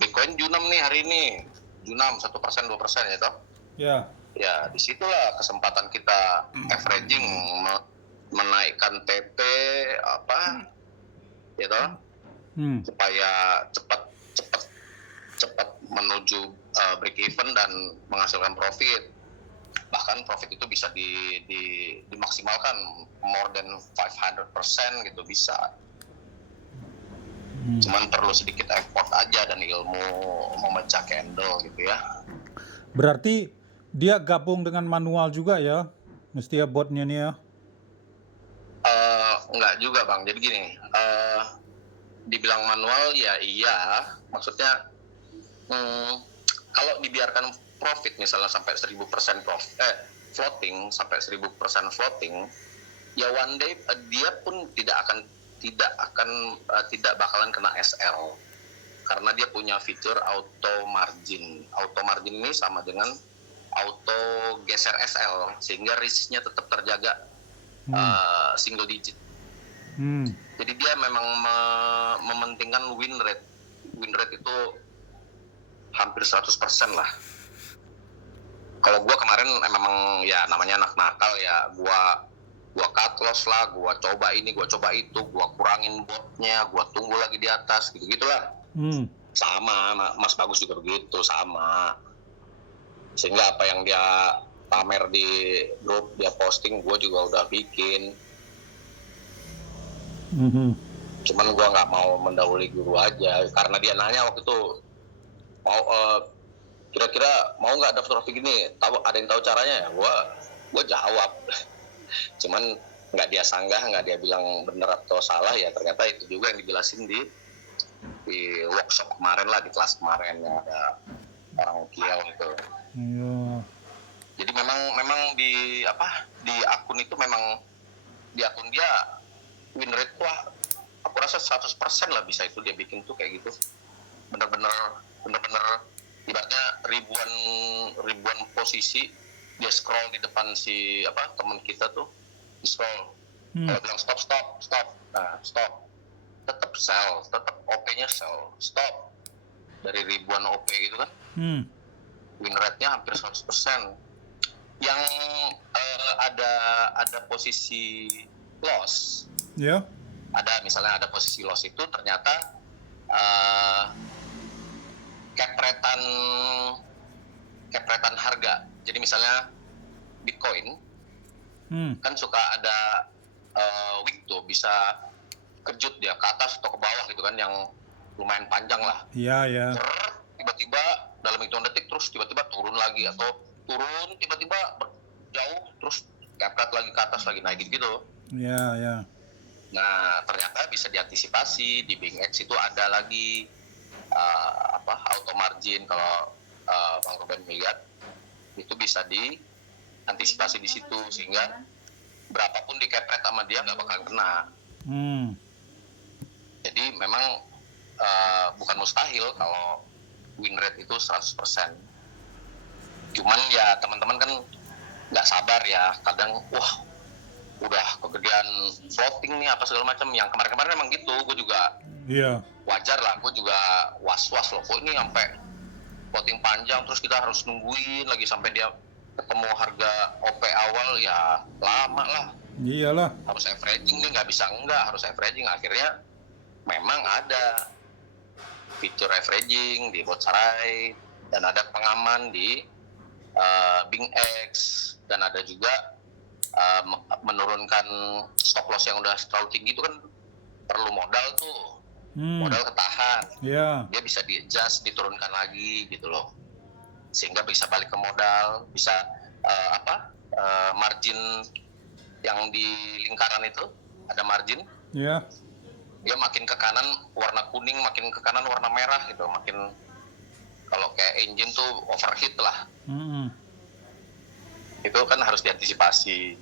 Bitcoin J6 nih hari ini, J6 1%, 2% ya toh. Ya. Ya disitulah kesempatan kita averaging menaikkan TP ya toh, supaya cepat menuju break even dan menghasilkan profit. Bahkan profit itu bisa dimaksimalkan more than 500% gitu bisa. Cuman perlu sedikit effort aja dan ilmu memecah candle gitu ya. Berarti dia gabung dengan manual juga ya? Mesti ya botnya nih ya? Enggak juga Bang, jadi gini, dibilang manual ya iya, maksudnya kalau dibiarkan profit misalnya sampai 1000% floating sampai 1000% floating, ya one day dia pun tidak bakalan kena SL karena dia punya fitur auto margin. Auto margin ini sama dengan auto geser SL sehingga risknya tetap terjaga single digit. Jadi dia memang mementingkan win rate. Win rate itu hampir 100% lah. Kalau gue kemarin memang ya namanya anak nakal ya, gue cut loss lah, gue coba ini, gue coba itu, gue kurangin botnya, gue tunggu lagi di atas, gitu-gitulah. Sama, Mas Bagus juga begitu, sama. Sehingga apa yang dia pamer di grup, dia posting, gue juga udah bikin. Cuman gue nggak mau mendahului guru aja, karena dia nanya waktu itu, mau kira-kira mau nggak daftar gini, ada yang tahu caranya ya? Gue jawab. Cuman nggak dia sanggah, nggak dia bilang benar atau salah, ya ternyata itu juga yang dijelasin di workshop kemarin lah, di kelas kemarin ya, ada orang Kiel gitu. Jadi memang di akun itu memang di akun dia win rate wah aku rasa 100% lah bisa itu dia bikin tuh kayak gitu. Bener-bener ibaratnya ribuan posisi dia scroll di depan si teman kita tuh, di scroll. Kalau bilang stop, nah stop, tetap sell, tetap OP-nya sell, stop, dari ribuan OP gitu kan. Win rate-nya hampir 100%. Yang ada posisi loss, misalnya ada posisi loss itu ternyata kepretan harga. Jadi misalnya Bitcoin kan suka ada wick tuh, bisa kejut dia ke atas atau ke bawah gitu kan, yang lumayan panjang lah. Iya. Tiba-tiba dalam hitungan detik terus tiba-tiba turun lagi, atau turun tiba-tiba jauh terus kepret lagi ke atas lagi naik gitu. Iya. Nah ternyata bisa diantisipasi di BingX itu ada lagi auto margin. Kalau Bang Ruben melihat itu bisa diantisipasi di situ, sehingga berapapun dikepret sama dia nggak bakal kena. Jadi memang bukan mustahil kalau win rate itu 100%. Cuman ya teman-teman kan nggak sabar ya, kadang udah kegedean floating nih apa segala macam. Yang kemarin-kemarin memang gitu, gue juga wajar lah, gue juga was-was loh, kok ini sampai floating panjang terus kita harus nungguin lagi sampai dia ketemu harga OP awal, ya lama lah. Iyalah. Harus averaging nih, nggak bisa enggak, harus averaging. Akhirnya memang ada fitur averaging di Botsarai, dan ada pengaman di BingX, dan ada juga menurunkan stop loss yang udah terlalu tinggi itu kan perlu modal tuh, modal ketahan. Dia bisa di-adjust, diturunkan lagi gitu loh, sehingga bisa balik ke modal, bisa margin yang di lingkaran itu ada margin. Dia makin ke kanan warna kuning, makin ke kanan warna merah gitu, makin kalau kayak engine tuh overheat lah. Itu kan harus diantisipasi.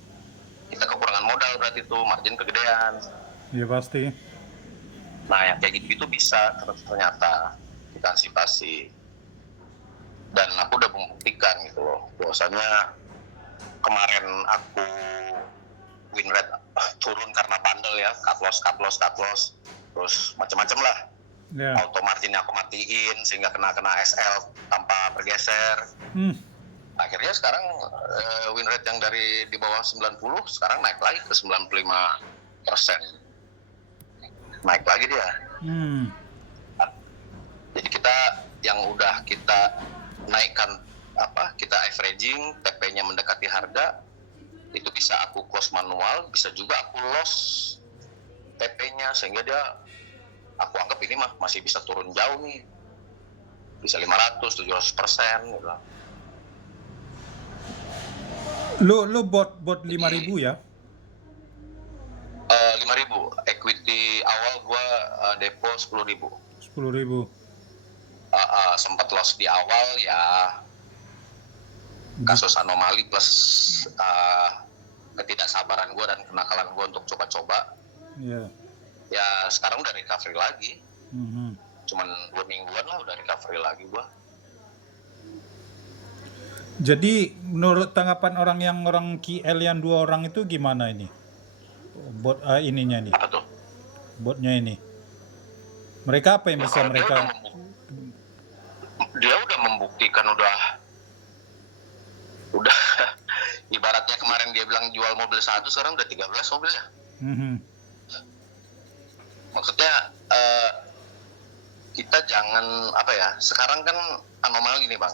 Kita kekurangan modal berarti itu margin kegedean. Iya pasti. Nah yang kayak gitu bisa ternyata kita antisipasi. Dan aku udah membuktikan gitu loh, bahwasanya kemarin aku win rate turun karena bandel ya, cut loss, terus macam-macam lah. Ya. Auto marginnya aku matiin sehingga kena SL tanpa bergeser. Hmm. Akhirnya sekarang win rate yang dari di bawah 90 sekarang naik lagi ke 95%. Naik lagi dia. Hmm. Jadi kita yang udah kita naikkan kita averaging, TP-nya mendekati harga, itu bisa aku close manual, bisa juga aku loss TP-nya sehingga dia aku anggap ini masih bisa turun jauh nih. Bisa 500, 700% gitu. Lu bot 5.000 ya? 5.000 equity awal gua depo 10.000. 10.000. Sempat loss di awal ya, kasus anomali plus ketidaksabaran gua dan kenakalan gua untuk coba-coba. Ya. Ya sekarang udah recovery lagi. Mhm. Cuman 2 mingguan lah udah recovery lagi gua. Jadi menurut tanggapan orang KL yang 2 orang itu gimana ini? Bot ininya nih, Apa tuh? botnya ini. Mereka apa yang bisa Kalau mereka? dia udah membuktikan udah ibaratnya kemarin dia bilang jual mobil 1, sekarang udah 13 mobilnya. Mhm. Maksudnya kita jangan sekarang kan anomali nih bang,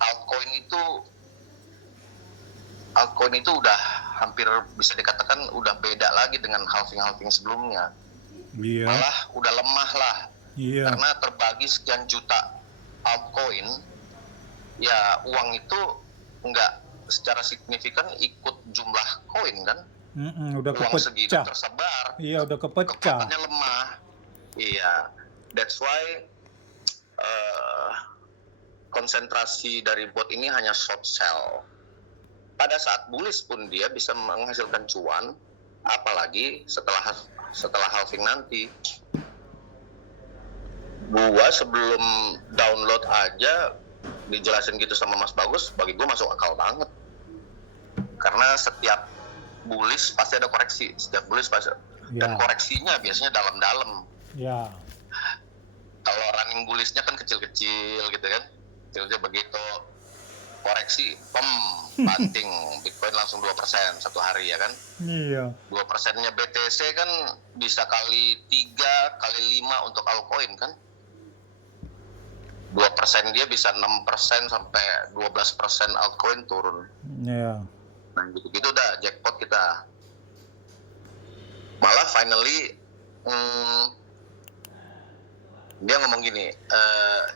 altcoin itu udah hampir bisa dikatakan udah beda lagi dengan halving sebelumnya. Iya. Malah udah lemah lah. Iya. Karena terbagi sekian juta altcoin, ya uang itu nggak secara signifikan ikut jumlah koin kan. Udah Uang segitu kepecah. tersebar. Iya, udah kepecah. Kekuatannya lemah. Iya, that's why konsentrasi dari bot ini hanya short sell. Pada saat bullish pun dia bisa menghasilkan cuan, apalagi setelah halving nanti. Gua sebelum download aja dijelasin gitu sama Mas Bagus, bagi gua masuk akal banget. Karena setiap bullish pasti ada koreksi, dan koreksinya biasanya dalam-dalam. Ya. Kalau running bullishnya kan kecil-kecil gitu kan, kecil-kecil begitu koreksi, banting Bitcoin langsung 2% satu hari ya kan. Iya. 2%-nya BTC kan bisa kali 3, kali 5 untuk altcoin kan. 2% dia bisa 6% sampai 12% altcoin turun. Iya. Nah gitu-gitu udah jackpot kita. Malah finally dia ngomong gini,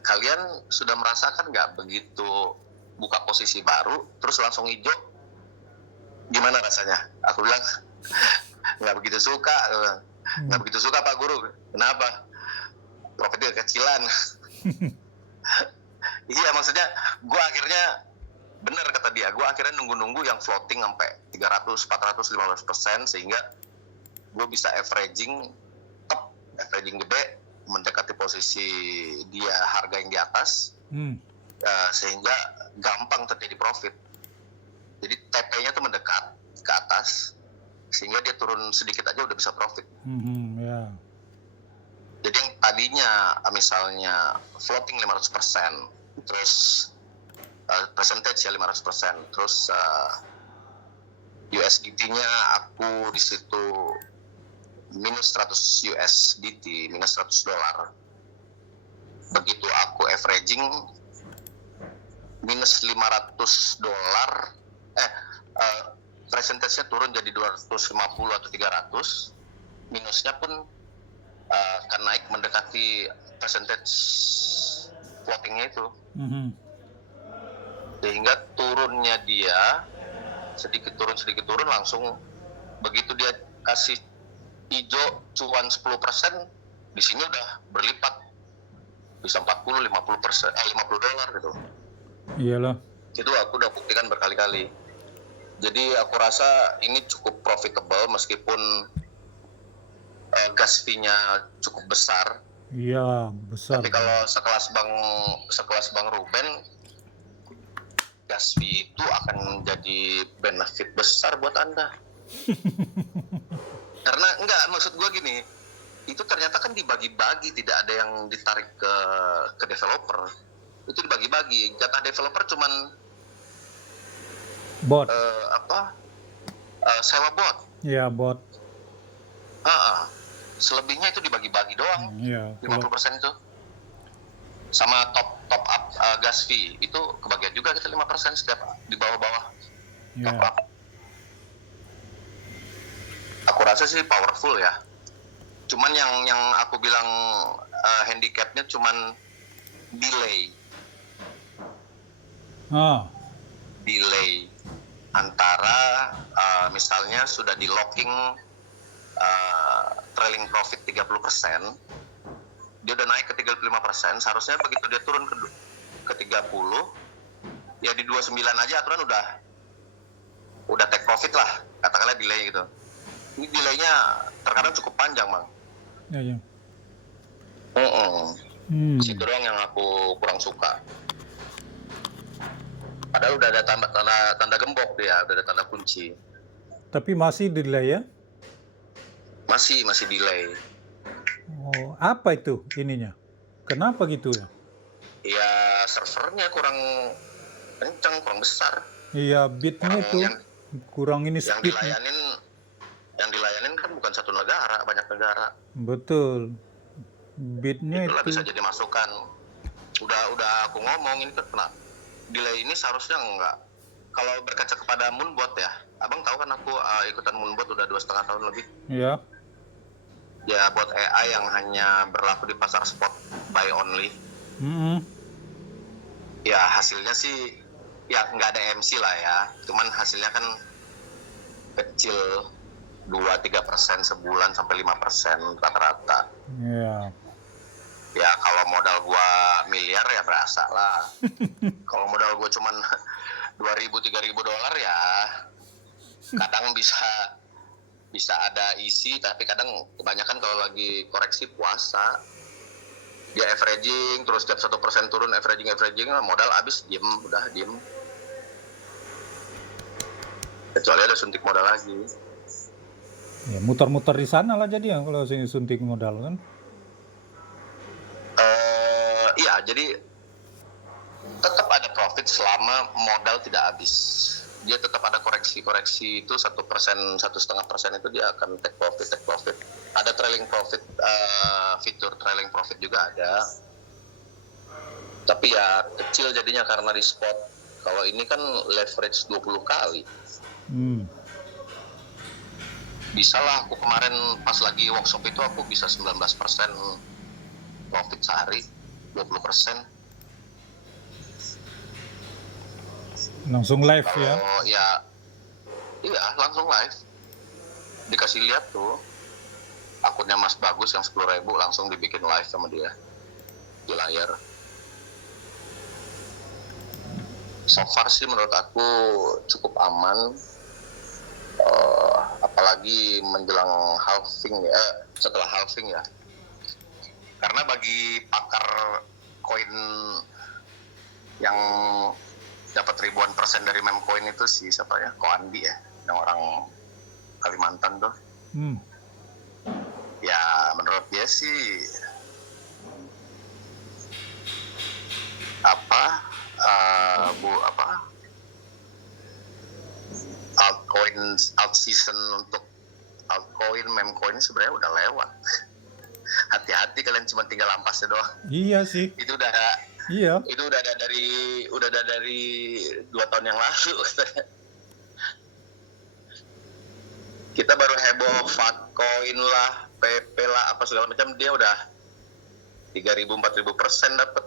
kalian sudah merasakan nggak begitu buka posisi baru terus langsung hijau, gimana rasanya? Aku bilang nggak begitu suka Pak Guru. Kenapa? Profitnya kecilan. Iya, maksudnya gue akhirnya bener kata dia, gue akhirnya nunggu yang floating sampai 300, 400, 15% sehingga gue bisa averaging gede mendekati posisi dia harga yang di atas. Sehingga gampang terjadi profit. Jadi TP-nya tuh mendekat ke atas sehingga dia turun sedikit aja udah bisa profit. Ya. Jadi yang tadinya misalnya floating 500%, terus percentage ya 500%, terus USDT-nya aku di situ minus 100 USDT, minus $100. Begitu aku averaging minus $500, persentasenya turun jadi 250 atau 300, minusnya pun akan naik mendekati percentage floatingnya itu. Sehingga turunnya dia sedikit turun langsung begitu dia kasih hijau cuan 10%, di sini udah berlipat bisa 40-50%, $50 gitu. Iyalah. Itu aku udah buktikan berkali-kali. Jadi aku rasa ini cukup profitable meskipun gas fee-nya cukup besar. Iya, besar. Tapi kalau sekelas Bang Ruben, gas fee itu akan jadi benefit besar buat Anda. Karena maksud gue gini, itu ternyata kan dibagi-bagi, tidak ada yang ditarik ke developer. Itu dibagi-bagi. Jatah developer cuman Bot. Sewa bot. Ya, bot. Selebihnya itu dibagi-bagi doang. Iya. 50% itu. Sama top up gas fee itu kebagian juga kita 5% setiap di bawah-bawah. Iya. Top up. Aku rasa sih powerful ya. Cuman yang aku bilang handicapnya cuman delay antara misalnya sudah di locking trailing profit 30%, dia udah naik ke 35%, seharusnya begitu dia turun ke 30, ya di 29 aja aturan udah take profit lah, katakanlah delay gitu. Ini delaynya terkadang cukup panjang, Bang. Iya. Situ doang yang aku kurang suka. Padahal udah ada tanda gembok dia, udah ada tanda kunci. Tapi masih delay ya? Masih delay. Oh, apa itu ininya? Kenapa gitu ya? Ya servernya kurang kencang, kurang besar. Iya, bitnya itu kurang ini speed. Yang dilayanin kan bukan satu negara, banyak negara. Betul. Bitnya Itulah itu. bisa jadi masukan. Udah aku ngomong ini kan kena delay ini seharusnya enggak. Kalau berkaca kepada Moonbot ya, abang tahu kan aku ikutan Moonbot udah 2,5 tahun lebih. Iya. Ya bot AI yang hanya berlaku di pasar spot buy only. Ya hasilnya sih ya nggak ada MC lah ya, cuman hasilnya kan kecil, 2-3% sebulan sampai 5% rata-rata. Iya. Ya kalau modal gua miliar ya berasa lah. Kalau modal gua cuman $2,000-3,000 ya kadang bisa ada isi, tapi kadang kebanyakan kalau lagi koreksi puasa dia averaging terus setiap 1% turun averaging modal habis udah diem, kecuali ada suntik modal lagi. Ya muter-muter di sana lah jadi ya kalau sini suntik modal kan. Iya, jadi tetap ada profit selama modal tidak habis. Dia tetap ada koreksi itu 1%, 1,5% itu dia akan take profit. Ada trailing profit, fitur trailing profit juga ada. Tapi ya kecil jadinya karena di spot. Kalau ini kan leverage 20 kali. Bisa lah, aku kemarin pas lagi workshop itu aku bisa 19% profit sehari, 20%. Langsung live ya? Iya langsung live. Dikasih lihat tuh akunnya Mas Bagus yang 10.000 langsung dibikin live sama dia di layar. So far sih menurut aku cukup aman, apalagi menjelang halving ya, setelah halving ya. Karena bagi pakar koin yang dapat ribuan persen dari meme coin itu si siapa ya, Ko Andi ya, yang orang Kalimantan tuh. Ya menurut dia sih alt season untuk altcoin meme coin sebenarnya udah lewat. Hati-hati, kalian cuma tinggal ampasnya doang. Iya sih. Itu udah ada dari 2 tahun yang lalu. Kita baru heboh Fatcoin lah, PP lah, apa segala macam, dia udah 3.000-4.000% dapat.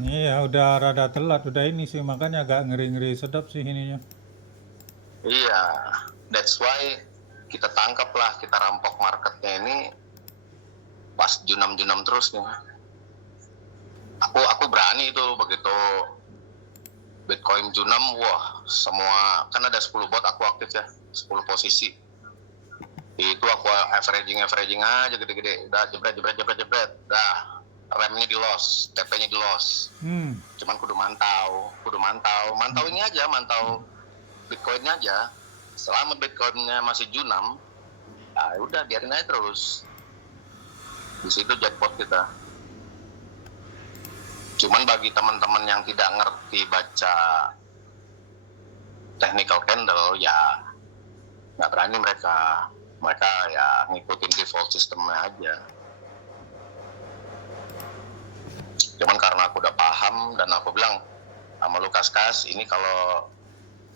Iya, udah rada telat, udah ini sih, makanya agak ngeri-ngeri sedap sih ininya. Iya, that's why kita tangkap lah, kita rampok marketnya ini pas junam terus nih. Aku berani itu begitu Bitcoin junam, wah semua, kan ada 10 bot aku aktif ya, 10 posisi. Itu aku averaging aja gede-gede, udah jebret, dah remnya di loss, TP-nya di loss. Cuman kudu mantau ini aja, mantau Bitcoin-nya aja. Selama Bitcoin-nya masih junam, Ya udah biarin aja terus. Di situ jackpot kita. Cuman bagi teman-teman yang tidak ngerti baca technical candle, ya nggak berani mereka. Mereka ya ngikutin default sistemnya aja. Cuman karena aku udah paham dan aku bilang sama Lukas, Kas, ini kalau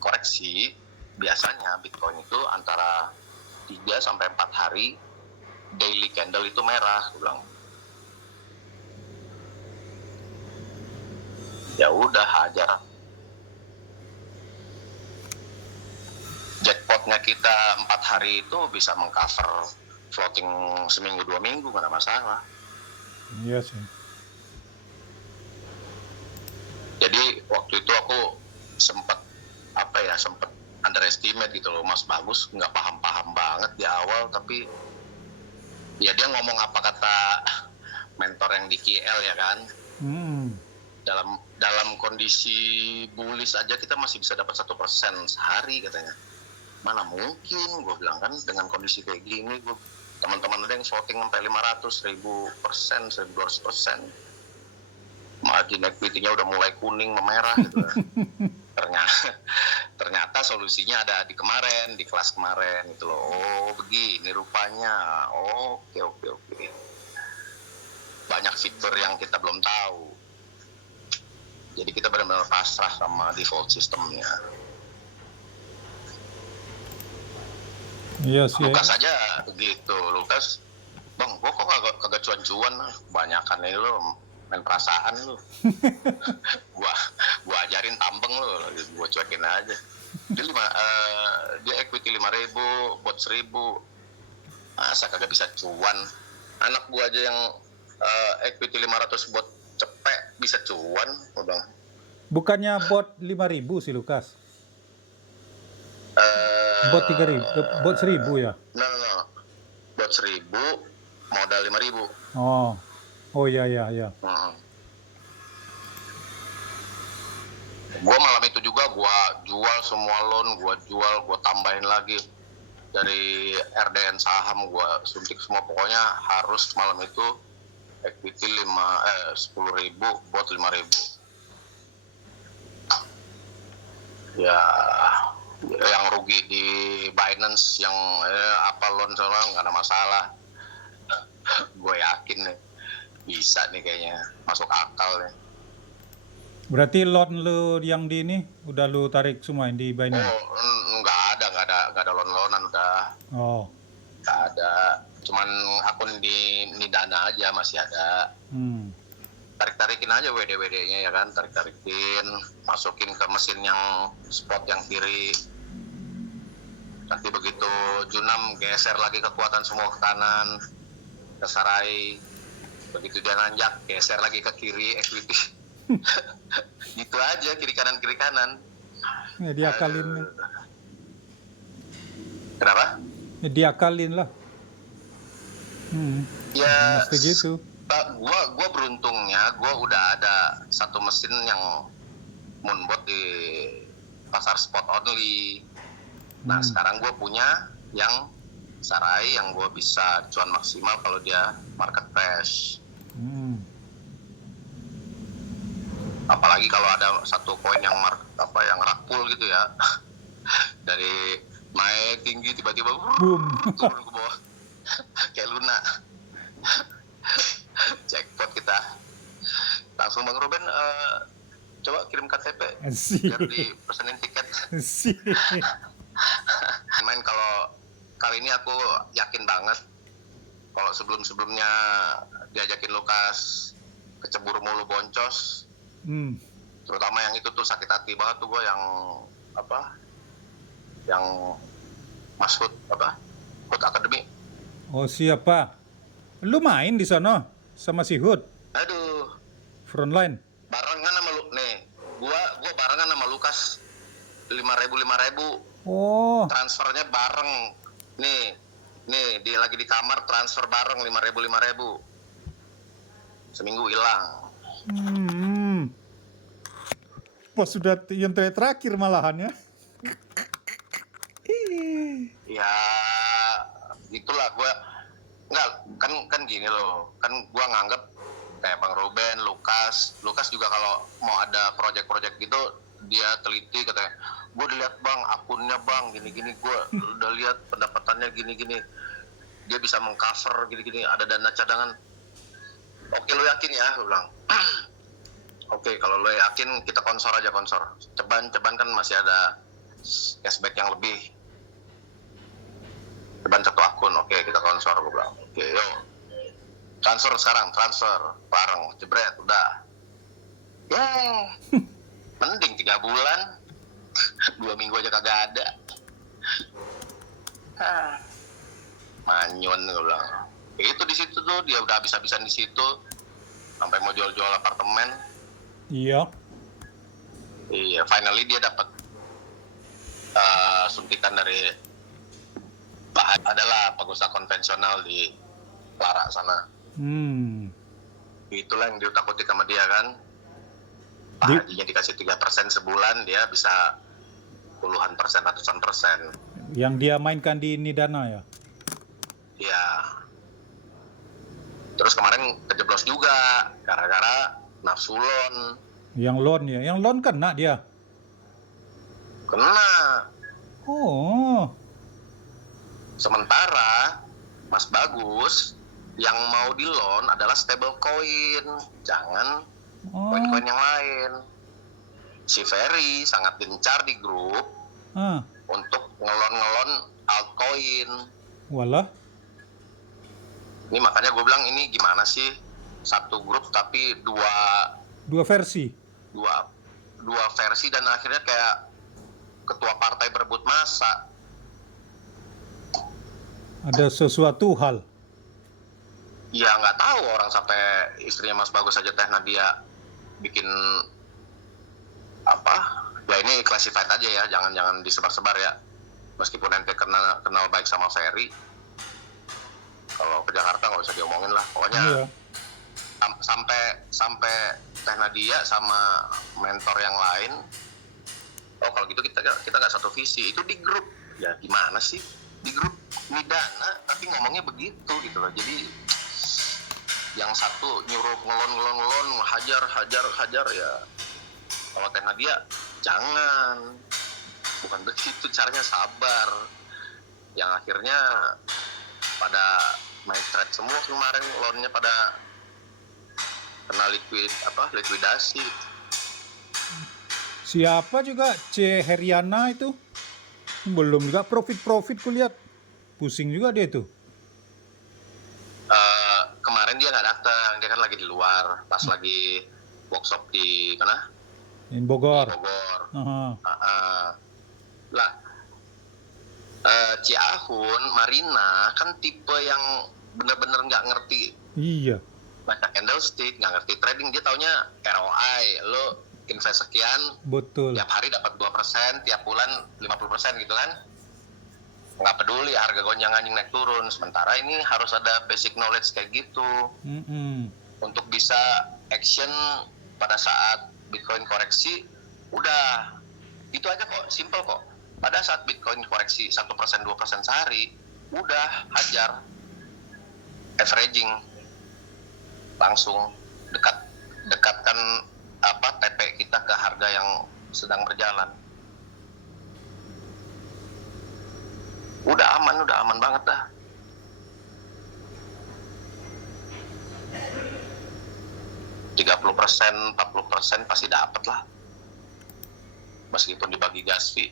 koreksi biasanya Bitcoin itu antara 3 sampai 4 hari daily candle itu merah, aku bilang. Ya udah hajar. Jackpotnya kita 4 hari itu bisa mengcover floating seminggu 2 minggu, nggak ada masalah. Iya sih. Jadi waktu itu aku sempet underestimate gitu loh, Mas Bagus nggak paham banget di awal, tapi ya dia ngomong apa kata mentor yang di KL ya kan, dalam kondisi bullish aja kita masih bisa dapat 1% sehari katanya. Mana mungkin, gue bilang kan, dengan kondisi kayak gini, teman-teman ada yang floating sampai 500.000%, 1.200%. Margin equity-nya udah mulai kuning memerah gitu kan. Ternyata solusinya ada di kelas kemarin gitu loh. Oh begini rupanya. Oke. Banyak fitur yang kita belum tahu. Jadi kita benar-benar pasrah sama default sistemnya. Iya sih. Lukas aja gitu. Lukas, bang, gua kok kagak cuan-cuan, banyakan nih lo main perasaan lu. gua ajarin tambeng lu, gua cuekin aja. Dia equity 5.000, bot 1.000, masa kagak bisa cuan. Anak gua aja yang equity 500 bot cepet bisa cuan, bang. Bukannya bot 5.000 sih Lukas? Bot 3.000, bot 1.000 ya? No. Bot 1.000, modal 5.000. Oh iya. Gua malam itu juga gua jual semua loan, gua tambahin lagi dari RDN saham, gua suntik semua, pokoknya harus malam itu equity 10.000, bot 5.000. Ya yang rugi di Binance yang loan soalnya nggak ada masalah. Gue yakin nih bisa nih kayaknya, masuk akal nih. Berarti loan lu yang di ini udah lu tarik semua yang di Binance? Nggak ada loan-loanan udah. Nggak ada, cuman akun di Dana aja masih ada. Tarik-tarikin aja WD-WD-nya ya kan, tarik-tarikin, masukin ke mesin yang spot yang kiri. Nanti begitu Junam geser lagi kekuatan semua ke kanan, ke Sarai. Begitu dia nanjak, geser lagi ke kiri, equity. Gitu aja, kiri kanan. Ya diakalin. Kenapa? Ya diakalin lah. Ya, mesti gitu. Gua beruntungnya, gua udah ada satu mesin yang moonbot di pasar spot only. Nah sekarang gue punya yang Sarai yang gue bisa cuan maksimal kalau dia market crash. Apalagi kalau ada satu koin yang yang rakpul gitu ya, dari naik tinggi tiba-tiba turun ke bawah kayak Luna. Jackpot kita. Langsung Bang Ruben coba kirim KTP biar dipesenin tiket. Main kalau kali ini aku yakin banget. Kalau sebelumnya diajakin Lukas kecebur mulu boncos, terutama yang itu tuh sakit hati banget tuh gue, yang Mas Hud Academy. Oh siapa? Lu main di sana sama si Hud? Aduh. Frontline. Barengan sama lu nih. Gua barengan sama Lukas 5.000. Oh. Transfernya bareng. Nih dia lagi di kamar transfer bareng 5.000. Seminggu hilang. Pas sudah yang terakhir malahan ya. Ya itulah gue nggak kan gini loh, kan gue nganggep kayak Bang Ruben, Lukas juga kalau mau ada project-project gitu dia teliti katanya, gue udah lihat bang akunnya bang gini-gini, gue udah lihat pendapatannya gini-gini, dia bisa mengcover gini-gini, ada dana cadangan. Oke lo yakin ya, gue bilang. Oke, kalau lo yakin kita konsor aja. Ceban kan masih ada cashback yang lebih. Ceban satu akun, oke kita konsor, gue bilang. Oke, yuk. Transfer sekarang, bareng, jebret, udah. Mending 3 bulan, 2 minggu aja kagak ada. Manyun, gue bilang. Itu di situ tuh, dia udah habis-habisan di situ, sampai mau jual-jual apartemen. Iya. Iya, finally dia dapat suntikan dari adalah pengusaha konvensional di Lara sana. Itulah yang diutakuti sama dia kan. Pak Hajinya dikasih 3% sebulan, dia bisa puluhan persen, ratusan persen. Yang dia mainkan di Nidana ya? Iya. Terus kemarin kejeblos juga gara-gara nafsu loan. Yang loan ya? Yang loan kena dia? Kena. Oh. Sementara Mas Bagus yang mau di loan adalah stable coin, jangan koin-koin yang lain. Si Ferry sangat gencar di grup untuk ngelon altcoin. Walah. Ini makanya gue bilang ini gimana sih, satu grup tapi dua versi. Dua versi dan akhirnya kayak ketua partai berebut masa. Ada sesuatu hal. Ya nggak tahu, orang sampai istrinya Mas Bagus aja Teh Nadia bikin apa? Ya ini classified aja ya, jangan disebar-sebar ya. Meskipun ente kenal baik sama Ferry, kalau ke Jakarta nggak usah diomongin lah. Pokoknya iya. sampai Teh Nadia sama mentor yang lain, oh kalau gitu kita nggak satu visi. Itu di grup, ya gimana sih? Di grup Nidana tapi ngomongnya begitu gitu loh. Jadi yang satu nyuruh ngelon hajar ya. Kalau Teh Nadia jangan, bukan begitu caranya, sabar. Yang akhirnya pada main trade semua kemarin, loannya pada kena likuidasi. Siapa juga C Heriana itu? Belum juga profit kulihat. Pusing juga dia tuh. Kemarin dia nggak datang, dia kan lagi di luar pas lagi workshop di mana? Di Bogor. Lah, Ciahun, Marina kan tipe yang bener-bener nggak ngerti. Iya. Baca candlestick, nggak ngerti trading, dia taunya ROI, lo invest sekian, Betul. tiap hari dapat 2%, tiap bulan 50% gitu kan. Nggak peduli harga gonjang-ganjing naik turun. Sementara ini harus ada basic knowledge kayak gitu untuk bisa action pada saat Bitcoin koreksi. Udah itu aja kok, simple kok. Pada saat Bitcoin koreksi 1%, 2% sehari, udah hajar averaging, langsung dekatkan TP kita ke harga yang sedang berjalan. Udah aman banget dah. %, 40% pasti dapat lah. Meskipun dibagi gas fee.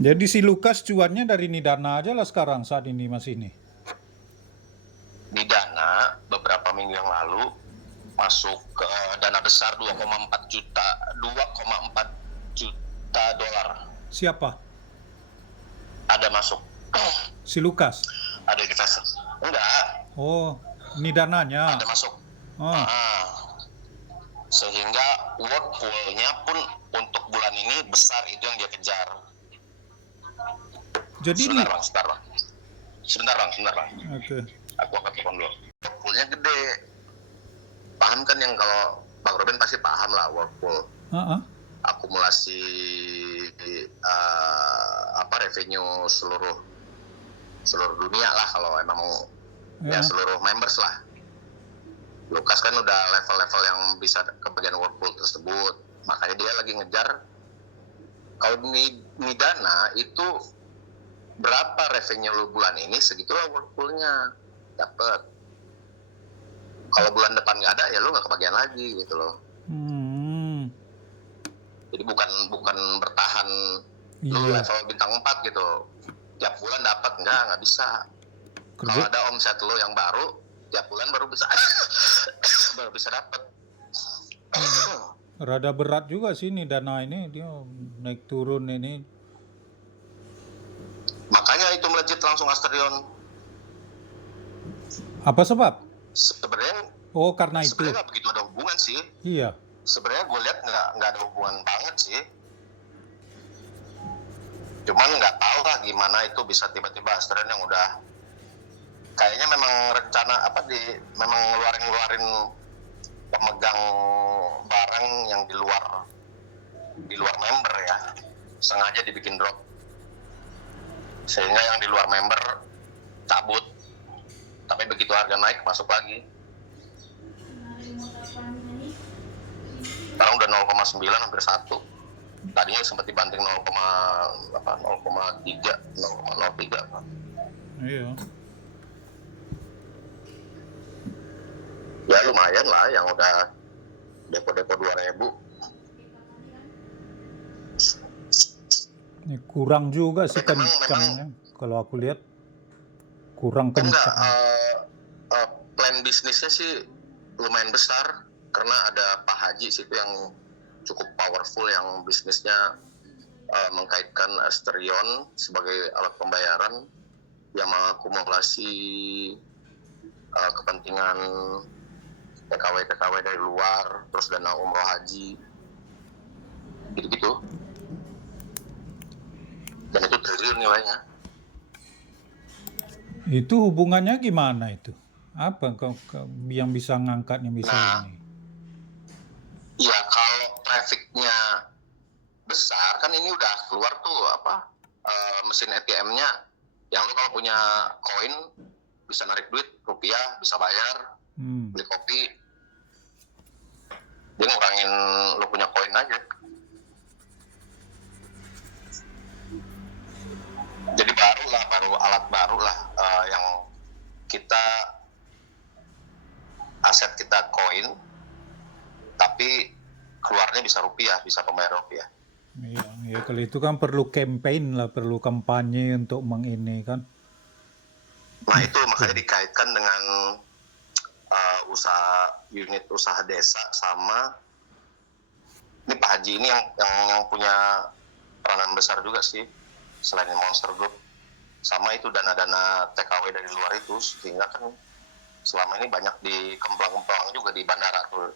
Jadi si Lukas cuannya dari Nidana aja lah sekarang saat ini masih ini. Nidana beberapa minggu yang lalu masuk ke dana besar 2,4 juta dolar. Siapa? Ada masuk. Si Lukas? Ada investor. Enggak. Oh, Nidananya. Ada masuk. Sehingga work pool-nya pun untuk bulan ini besar, itu yang dia kejar. Jadi Sebentar bang. Oke. Aku angkat telepon dulu. Work pool-nya gede. Paham kan, yang kalau Bang Ruben pasti paham lah work pool. akumulasi revenue seluruh dunia lah, kalau emang ya seluruh members lah. Lukas kan udah level-level yang bisa kebagian Whirlpool tersebut, makanya dia lagi ngejar. Kalau Midana itu berapa revenue lu bulan ini, segitulah Whirlpoolnya dapet. Kalau bulan depan nggak ada, ya lu nggak kebagian lagi gitu loh. Jadi bukan bertahan lu level bintang 4 gitu, tiap bulan dapat, nggak bisa. Kalau ada omset lu yang baru, tiap bulan baru bisa dapat. Rada berat juga sih ini Dana ini, dia naik turun ini. Makanya itu melejit langsung Asterion. Apa sebab? Sebenarnya karena itu. Sebenarnya nggak begitu ada hubungan sih. Iya. Sebenarnya gue lihat nggak ada hubungan banget sih. Cuman nggak tahu lah gimana itu bisa tiba-tiba Asterion yang udah kayaknya memang rencana memang ngeluarin pemegang barang yang di luar member ya, sengaja dibikin drop sehingga yang di luar member cabut, tapi begitu harga naik masuk lagi. Sekarang udah 0,9 hampir 1. Tadinya sempat dibanting 0,3. Iya. Ya lumayan lah yang udah depo 2.000. Ini kurang juga sih kencangnya. Kalau aku lihat kurang kencang. Plan bisnisnya sih lumayan besar karena ada Pak Haji situ yang cukup powerful, yang bisnisnya mengkaitkan Asterion sebagai alat pembayaran yang mengakumulasi kepentingan TKW dari luar, terus dana umroh haji gitu-gitu, dan itu triliun nilainya. Itu hubungannya gimana itu? Apa yang bisa ngangkatnya ini? Ya kalau trafficnya besar kan ini udah keluar tuh mesin ATM-nya yang lu kalau punya koin bisa narik duit rupiah, bisa bayar, beli kopi. Dia ngurangin lu punya koin aja. Jadi alat baru lah yang aset kita koin, tapi keluarnya bisa rupiah, bisa pembayar rupiah. Iya, kalau itu kan perlu campaign lah, perlu kampanye untuk mengini kan. Nah itu makanya dikaitkan dengan unit usaha desa sama ini Pak Haji ini yang punya peranan besar juga sih selain Monster Group, sama itu dana-dana TKW dari luar itu, sehingga kan selama ini banyak dikemplang-kemplang juga di bandara tuh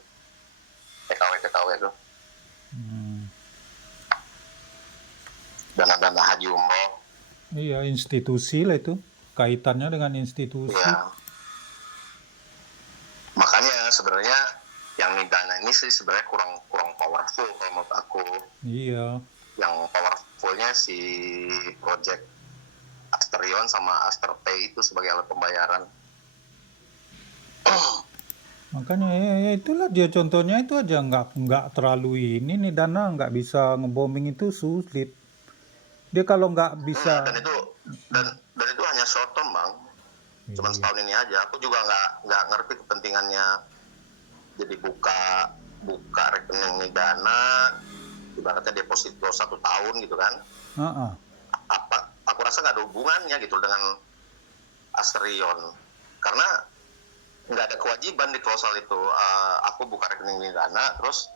TKW tuh. Dana-dana haji umroh. Iya, institusi lah itu, kaitannya dengan institusi. Iya. Makanya sebenarnya yang Midana ini sih sebenarnya kurang powerful kalau menurut aku. Iya. Yang powerfulnya si project Asterion sama Asterpay itu sebagai alat pembayaran. Makanya ya itulah dia contohnya itu aja, nggak terlalu ini nih Dana nggak bisa ngebombing itu sulit. Dia kalau nggak bisa dan itu hanya short term bang, cuma setahun ini aja. Aku juga nggak ngerti kepentingannya jadi buka rekening Dana, ibaratnya deposito 1 tahun gitu kan. Aku rasa nggak ada hubungannya gitu dengan Asterion, karena nggak ada kewajiban di klausal itu. Aku buka rekening Dana, terus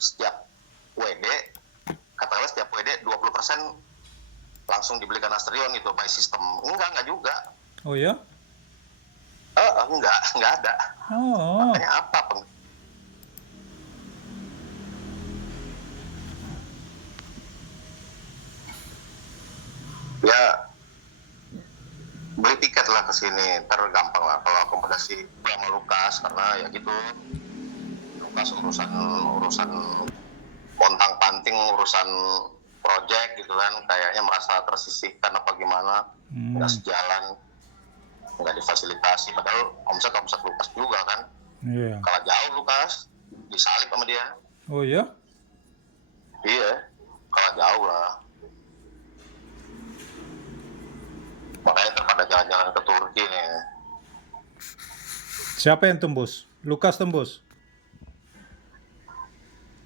setiap WD, katakanlah setiap WD 20% langsung dibelikan Asterion gitu by system. Enggak juga. Oh ya? Enggak ada. Makanya apa ya beli tiket lah ke sini, ntar gampang lah kalau akomodasi sama Lukas, karena ya gitu Lukas urusan montang penting urusan project gitu kan, kayaknya merasa tersisihkan apa gimana, nggak sejalan, nggak difasilitasi, padahal omset Lukas juga kan, Iya. kalah jauh Lukas, disalip sama dia. Oh ya? Iya, kalah jauh lah. Makanya terpada jalan-jalan ke Turki nih. Siapa yang tembus? Lukas tembus.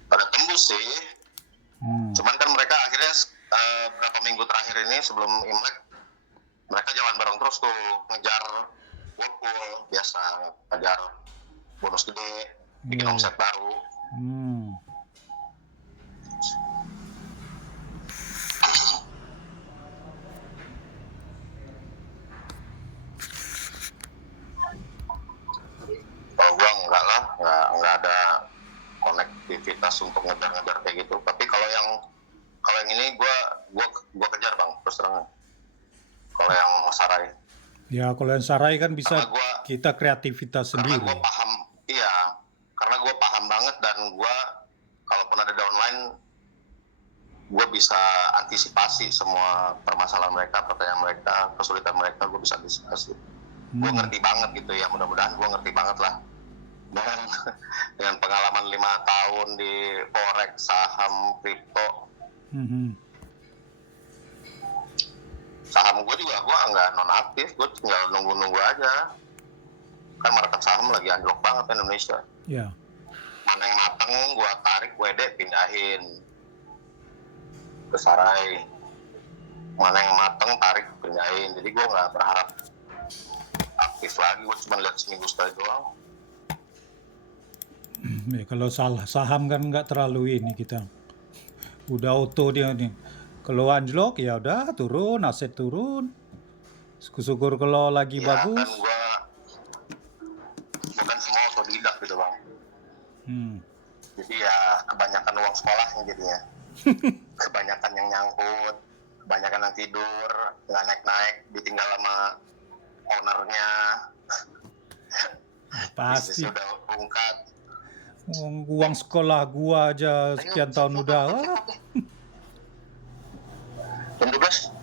Pada tembus sih, cuman kan mereka akhirnya berapa minggu terakhir ini sebelum Imlek, mereka jalan bareng terus tuh, ngejar Liverpool biasa, ngejar bonus gede, bikin Iya. omset baru. Kalau gua enggak lah, nggak ada konektivitas untuk ngejar-ngejar kayak gitu. Tapi kalau yang ini gua kejar bang, terus terang. Kalau yang Sarai, Ya, kalau yang Sarai kan bisa Karena gua- kita kreativitas karena sendiri. gue paham, iya, karena gue paham banget dan gue kalaupun ada downline, gue bisa antisipasi semua permasalahan mereka, pertanyaan mereka, kesulitan mereka, gue bisa antisipasi. Gue ngerti banget gitu ya, mudah-mudahan gue ngerti banget lah. Dengan pengalaman 5 tahun di forex, saham, kripto, saham gue juga gue nggak nonaktif, gue tinggal nunggu-nunggu aja. Kan market saham lagi anjlok banget Indonesia. Ya. Mana yang matang gue tarik WD pindahin ke Sarai, mana yang matang tarik pindahin. Jadi gue nggak berharap aktif lagi, gue cuma lihat seminggu sekali doang. Ya, kalau saham kan nggak terlalu ini kita. Udah auto dia nih. Kalau anjlok ya udah turun, aset turun. Syukur kalau lagi Ya bagus. kan gue kan semua otodidak gitu bang. Jadi ya kebanyakan uang sekolahnya jadinya. Kebanyakan yang nyangkut, kebanyakan yang tidur, nggak naik-naik, ditinggal sama ownernya. Pasti. Bisnis udah ungkat. Uang sekolah gua aja sekian tahun udah. Jam 12.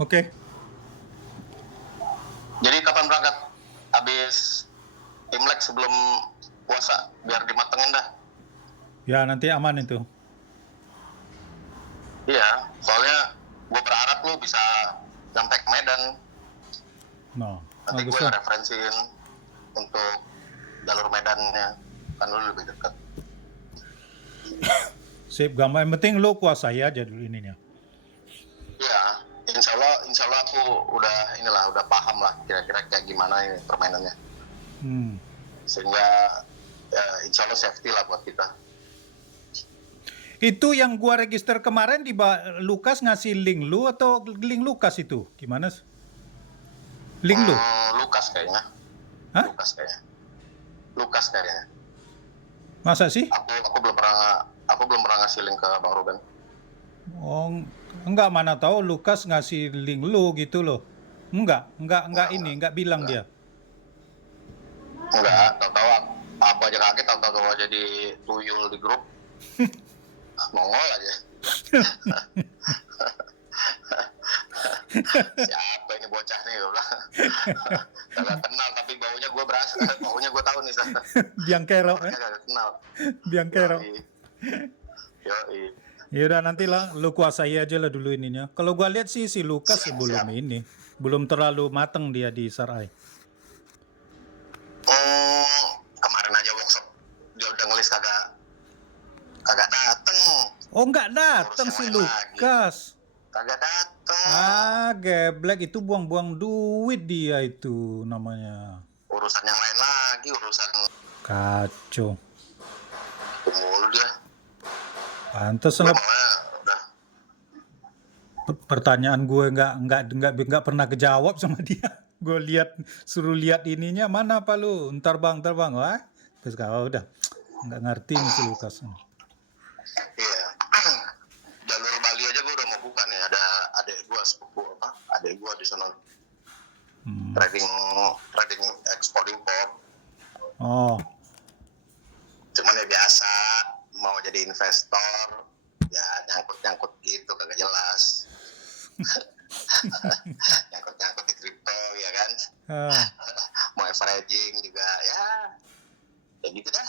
Oke. Jadi kapan berangkat? Habis Imlek sebelum puasa, biar dimatengin dah. Ya nanti aman itu. Iya, soalnya gue berharap nih bisa sampai ke Medan. Nah, Nanti bagus gue lah. referensiin untuk jalur Medannya, kan lu lebih dekat. Sip, gampang. Yang penting lo kuasai aja dulu ininya. Iya, insya Allah aku udah paham lah kira-kira kayak gimana ini permainannya. Sehingga ya, insya Allah safety lah buat kita. Itu yang gua register kemarin di Lukas ngasih link lu atau link Lukas itu? Gimana? Link lu? Lukas kayaknya. Hah? Lukas kayaknya. Masa sih? Aku belum pernah ngasih link ke Bang Ruben. Oh, enggak, mana tahu Lukas ngasih link lu gitu loh. Enggak bilang dia. Enggak, tahu aku aja kaget, tahu aja di tuyul di grup. Nongol aja. Siapa ini bocah nih, gue bilang. Kagak kenal tapi baunya gue berasa, baunya gue tahu nih. Biang kerok ya? Kagak kenal. Biang kerok. Yoi. Ya udah nantilah lu kuasai aja lah dulu ininya. Kalau gua lihat sih si Lukas belum terlalu mateng dia di Sarai. Kemarin aja workshop dia udah ngelis kagak dateng. Oh enggak dateng si Lukas. Kagak dateng. Geblek itu buang-buang duit dia itu namanya. Urusan yang lain lagi, urusan kacau. Mulu dia. Pantes lah. Pertanyaan gue nggak pernah kejawab sama dia. Gue suruh lihat ininya, mana apa lu? Ntar bang. Wah, terus kalau udah nggak ngerti nih si Lukas. Iya. Jalur Bali aja gue udah mau buka nih. Ada adik gue adik gue di sana. Trading ekspor impor. Oh. Cuman ya biasa, mau jadi investor, ya nyangkut gitu kagak jelas. Nyangkut di kripto ya kan. Ah, Mau averaging juga ya kayak gitu dah.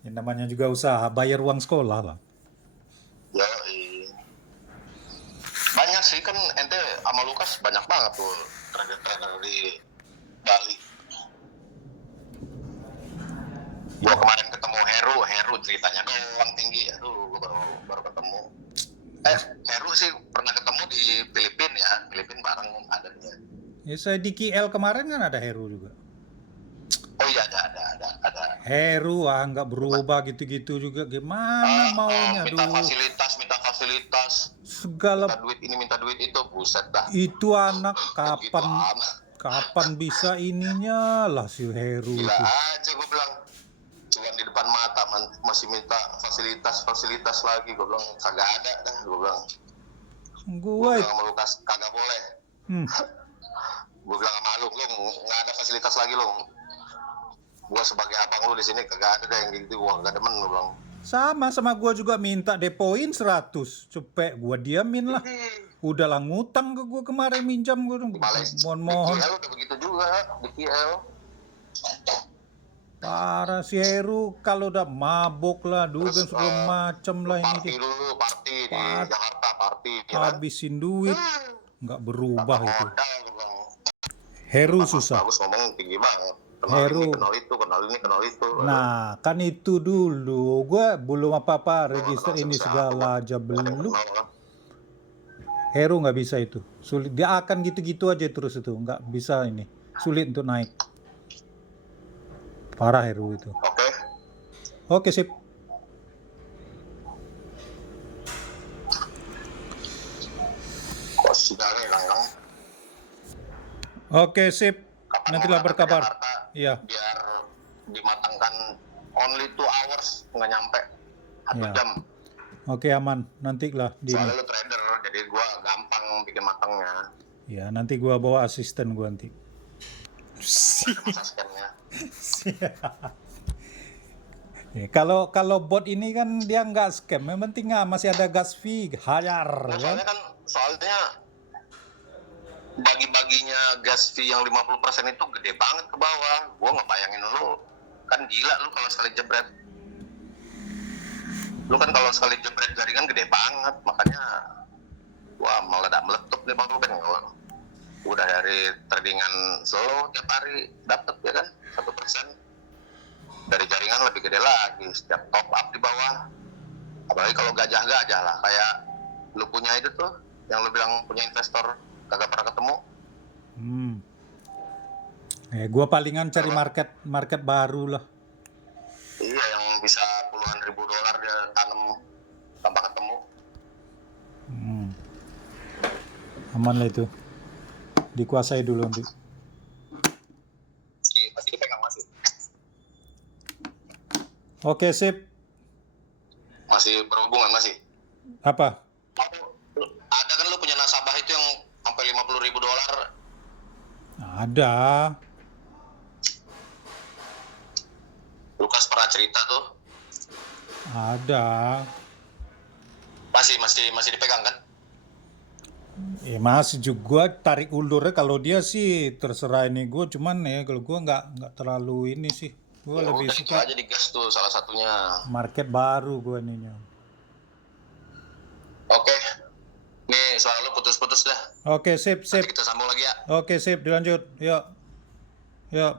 yang namanya juga usaha, bayar uang sekolah lah. Yoi. Banyak sih kan ente sama Lukas banyak banget tuh trader-trader di Bali. Gua kemarin ketemu Heru ceritanya doang tinggi. Aduh, gua baru ketemu. Heru sih pernah ketemu di Filipina ya. Filipina bareng ada dia. Ya saya di KL kemarin kan ada Heru juga. Oh iya ada. Heru nggak berubah gitu-gitu juga, gimana maunya, Minta aduh. fasilitas. Segala Minta duit itu, buset dah. itu anak Gitu amat. kapan bisa ininya lah si Heru Gila itu. aja gue bilang. Cuman di depan mata masih minta fasilitas lagi. Gue bilang kagak ada dah. Gue bilang Gue sama Lukas kagak boleh. Gue bilang sama lu nggak ada fasilitas lagi lu. Gue sebagai abang lu di sini kagak ada deh yang gitu. Gue nggak demen, gue bilang. sama gua juga minta depoin 100, cepet gua diamin lah. Udahlah ngutang ke gua kemarin minjam gua dong. Di Malaysia, Mohon. di KL udah begitu juga di KL. Parah si Heru kalau udah mabok lah, dugaan Terus, segala macem lah ini Party dia. dulu, party di Jakarta, party ya kan? Habisin duit, nggak berubah itu. Modal, gue bilang. Heru susah. Bagus ngomong tinggi banget. Heru. Kenal itu. Nah, kan itu dulu. Gua belum apa-apa, register ini segala aja belum. Heru nggak bisa itu. Sulit. Dia akan gitu-gitu aja terus itu. Nggak bisa ini. Sulit untuk naik. Parah Heru itu. Oke, sip. Kok sidangnya hilang? Oke, sip. Nantilah berkabar. Iya. Biar dimatangkan only 2 hours, nggak nyampe 1 Ya. jam. Oke, aman. Nantilah di Soalnya lu trader, jadi gua gampang bikin matangnya. Ya, nanti gua bawa asisten gua nanti. Masa scan-nya. Ya, kalau bot ini kan dia nggak scam, yang penting masih ada gas fee, hayar kan? Soalnya bagi-baginya gas fee yang 50% itu gede banget ke bawah. Gua nggak bayangin lu, kan gila lu kalau sekali jebret. Lu kan kalau sekali jebret jaringan gede banget, makanya wah meledak-meletup nih Bang Ruben. Udah dari tradingan slow tiap hari dapet ya kan 1%. Dari jaringan lebih gede lagi setiap top up di bawah. Apalagi kalau gajah-gajah lah kayak lu punya itu tuh yang lu bilang punya investor kagak pernah ketemu. Gua palingan cari market baru lah. Iya, yang bisa puluhan ribu dolar dia tanam tanpa ketemu. Aman lah itu. Dikuasai dulu nanti. Masih dipegang masih. Oke, sip. Masih berhubungan masih. Apa? Ada kan lu punya nasabah itu yang sampai 50 ribu dolar. Ada. Lukas pernah cerita tuh. Ada. Masih dipegang kan? Masih juga tarik ulurnya kalau dia sih terserah ini gue, cuman ya kalau gue nggak terlalu ini sih. Gue lebih udah suka itu aja digas tuh salah satunya. market baru gue ininya. Oke. Nih suara lu putus-putus dah. Oke, sip. Nanti kita sambung lagi ya. Oke, sip, dilanjut. Yuk.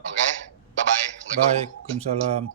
Oke. Bye-bye. Waalaikumsalam.